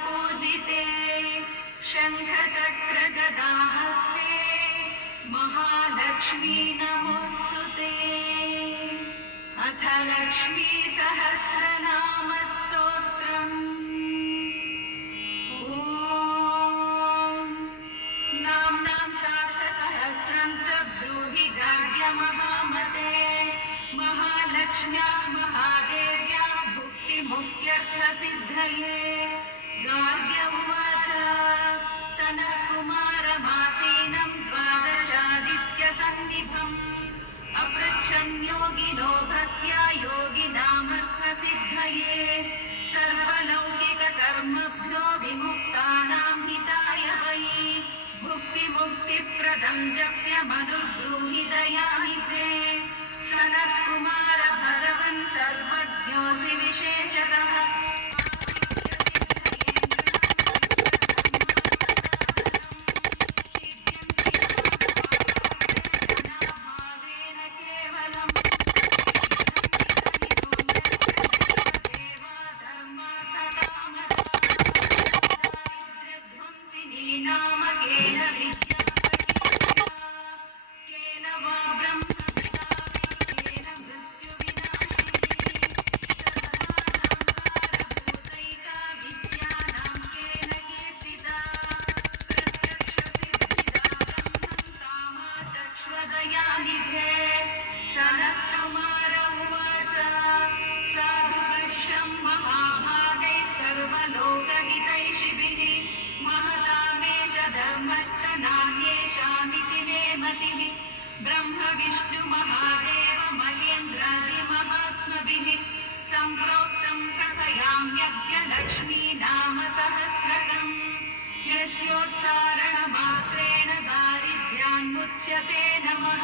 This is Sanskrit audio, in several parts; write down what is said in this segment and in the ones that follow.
पूजिते शङ्खचक्रगदाहस्ते महालक्ष्मी नमोऽस्तुते। अथ लक्ष्मी सहस्रनाम स्तोत्रम्। नाम्नां सहस्रं च ब्रूहि गार्ग्यमहामते। महालक्ष्म्याः महादेव्याः भुक्तिमुक्त्यर्थसिद्धये। गार्ग्य उवाच सनत्कुमारमासीनं द्वादशादित्यसन्निभम् अपृच्छन् योगिनो भक्त्या योगिनामर्थसिद्धये। सर्वलौकिककर्मभ्यो विमुक्तानां हिताय वै भुक्तिमुक्तिप्रदं जप्यमनुब्रूहि दयानिधे। सनत्कुमार भगवन् सर्वज्ञोऽसि विशेषतः सनत्कुमार उवाच साधुपृष्टं महाभागैः सर्वलोकहितैषिभिः महतामेष धर्मश्च नान्येषामिति मे मतिः। ब्रह्म विष्णु महादेव महेन्द्रादिमहात्मभिः सम्प्रोक्तं कथयाम्यद्य लक्ष्मी नाम सहस्रकम्। यस्योच्चारणमात्रेण दारिद्र्यान्मुच्यते नमः।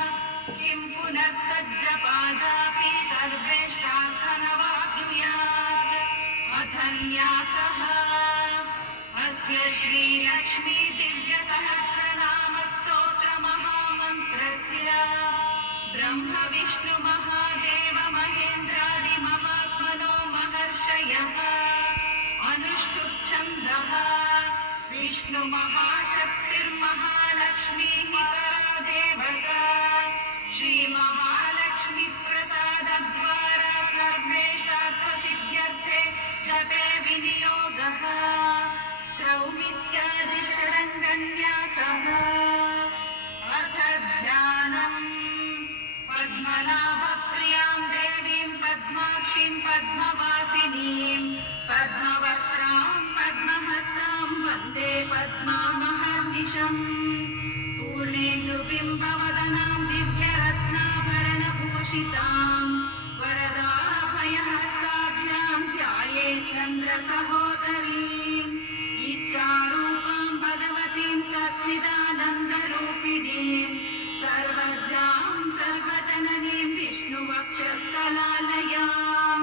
किं पुनस्तज्जपाजापि सर्वेष्टार्थनवाप्नुयात्। अथ न्यासः अस्य श्रीलक्ष्मी दिव्यसहस्रनाम स्तोत्रमहामन्त्रस्य ब्रह्म विष्णु महादेव महेन्द्रादिमहात्मनो महर्षयः अनुष्ठुप्छन्दः। विष्णु महाशक्तिर्महालक्ष्मी परा देवता। श्री महालक्ष्मी प्रसादद्वारा सर्वेष्टार्थसिद्ध्यर्थे जपे विनियोगः। क्रौमित्यादि षडङ्गन्यासः। अथ ध्यानम्। पद्मनाभप्रियां देवीं पद्माक्षीं पद्मवासिनीं पद्मवक्त्रां पद्महस्तां वन्दे पद्मामहर्निशम्। पूर्णेन्दुबिम्बवदनां दिव्यरत्नाभरणभूषितां वरदाभयहस्ताभ्यां ध्याये चन्द्रसहोदरीम्। इच्छारूपां भगवतीं सच्चिदानन्दरूपिणीं सर्वज्ञां सर्वजननीं विष्णुवक्षस्थलालयां।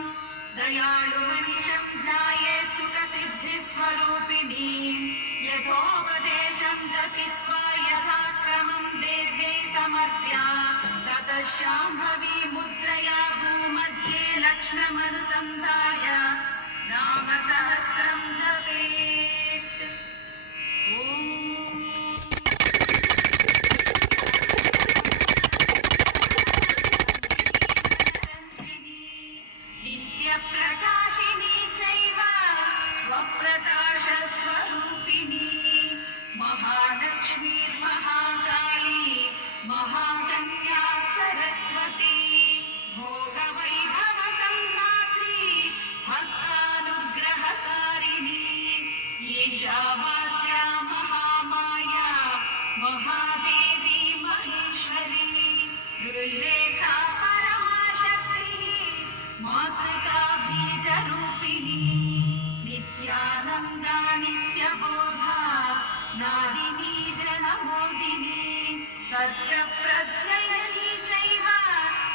दयालुमनिशं ध्यायेत् सुखसिद्धिस्वरूपिणीं यथोपदेशं जपित्वा यथाक्रमं दीर्घै समर्प्य ततः शाम्भवी मुद्रया भूमध्ये लक्ष्म्यमनुसन्धाय नाम सहस्रं जपेत्। नित्यप्रकाशिनी चैव स्वप्रकाशस्वरूपिणी महालक्ष्मीर्महाकाली महाकन्या सरस्वती भोगवैभवसम्मात्री भक्तानुग्रहकारिणी ईशावास्या महामाया महादेवी महेश्वरी दुर्लेखा परमाशक्तिः मातृका बीजरूपिणी नित्यानन्दा नित्यबोधा नारिणी जलमोदिनी सत्यप्रत्ययनी चैव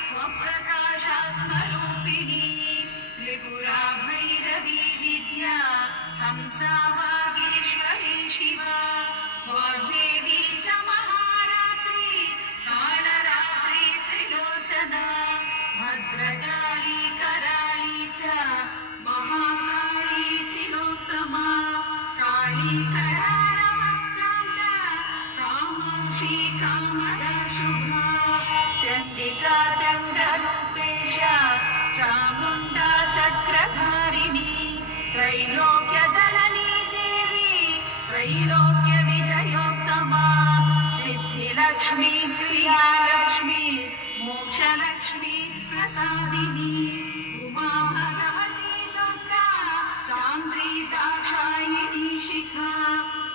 स्वप्रकाशात्मरूपिणी त्रिपुरा भैरवी विद्या हंसा वागीश्वरी शिवा वाग्देवी च महारात्री कालरात्री श्रीलोचना भद्रकाली कराली च महाकाली तिलोत्तमा काली करारवक्रान्त कामाक्षी कामदा शुभा चण्डिका चण्डरूपेश चामुण्डा चक्रधारिणी त्रैलोक्यजननी देवी त्रैलोक्यविजयोत्तमा सिद्धिलक्ष्मी क्रियालक्ष्मी मोक्षलक्ष्मी प्रसादिनी उमा भगवती दुर्गा चान्द्री दाक्षायिणी शिखा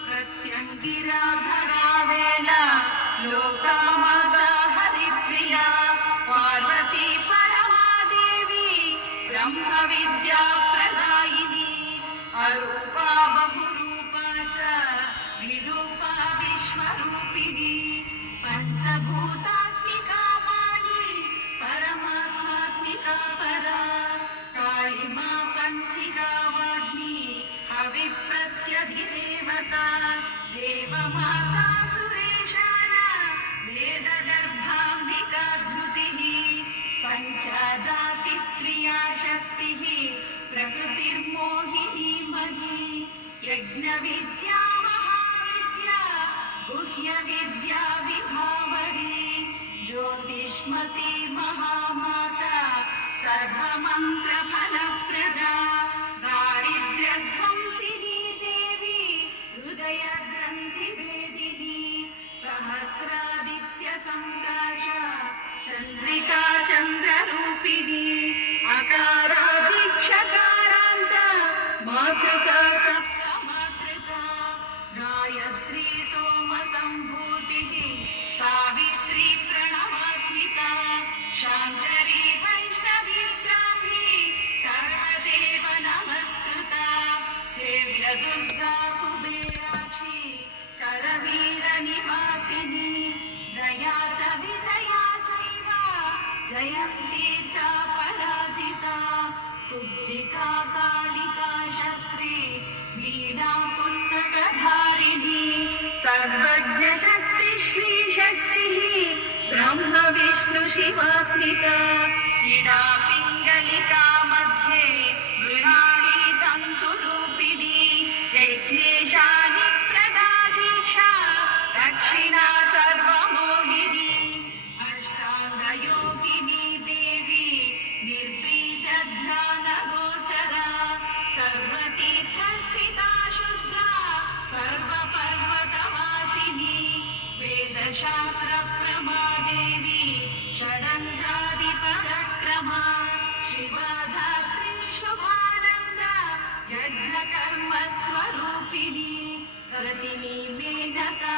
प्रत्यङ्गिराधरा वेला लोकामाता हरिप्रिया पार्वती परमादेवी ब्रह्मविद्या प्रदायिनी अरूपा बहुरूपा च विरूपा विश्वरूपिणी पञ्चभूतात्मिका वाणी परमात्मात्मिका परा कालिमा पञ्चिका वाग्मी हविप्रत्यधिदेवता देवमाता सुरेशाना वेदगर्भाम्बिका धृतिः संख्या जाति क्रिया शक्तिः प्रकृतिर्मोहिनी मही यज्ञविद्या महाविद्या गुह्यविद्या विभावरी ज्योतिष्मती महामाता सर्वमन्त्रफलप्रदा दारिद्र्यध्वंसिनी देवी हृदयग्रन्थिभेदिनी सहस्रादित्यसङ्काश चन्द्रिका चन्द्ररूपिणी अकारादीक्षकारान्त मातृका सप्तमातृका गायत्री सोमसम्भूतिः सावित्री प्रणवात्मिका शाङ्करी वैष्णवी ब्राह्मी सर्वदेव नमस्कृता सेव्य दुर्गा कुबेराक्षी करवीरनिवासिनी जया च विजया चैव जयन्ती च पराजिता कुब्जिका कालिका शस्त्री वीणा पुस्तकधारिणी सर्वज्ञशक्ति श्रीशक्तिः ब्रह्म विष्णु शिवात्मिका इडा पिङ्गलिका मध्ये मृणाली तन्तुरूपिणी यज्ञेशानि प्रदा दीक्षा दक्षिणा सर्वमोहिनी अष्टाङ्गयोगिनी देवी निर्बीजध्यानगोचरा सर्वतीर्थस्थिता शुद्धा सर्वपर्वतवासिनी वेदशास्त्रप्रमादेवी षडङ्गादिपरक्रमा शिवधात्री शुभानन्द यज्ञकर्मस्वरूपिणी रतिनी मेनका